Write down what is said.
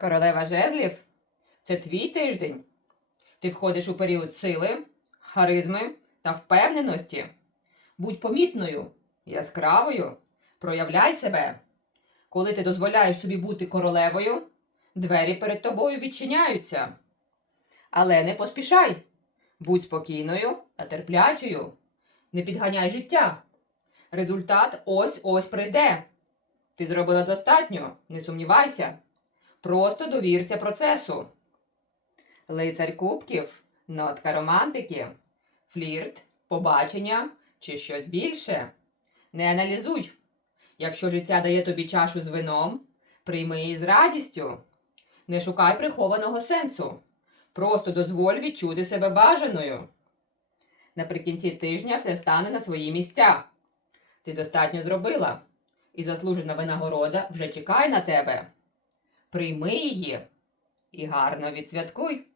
Королева жезлів це твій тиждень. Ти входиш у період сили, харизми та впевненості. Будь помітною, яскравою, проявляй себе. Коли ти дозволяєш собі бути королевою, двері перед тобою відчиняються. Але не поспішай. Будь спокійною та терплячою. Не підганяй життя. Результат ось ось прийде. Ти зробила достатньо, не сумнівайся. Просто довірся процесу. Лицарь кубків, нотка романтики, флірт, побачення чи щось більше. Не аналізуй. Якщо життя дає тобі чашу з вином, прийми її з радістю. Не шукай прихованого сенсу. Просто дозволь відчути себе бажаною. Наприкінці тижня все стане на свої місця. Ти достатньо зробила, і заслужена винагорода вже чекає на тебе. Прийми її і гарно відсвяткуй.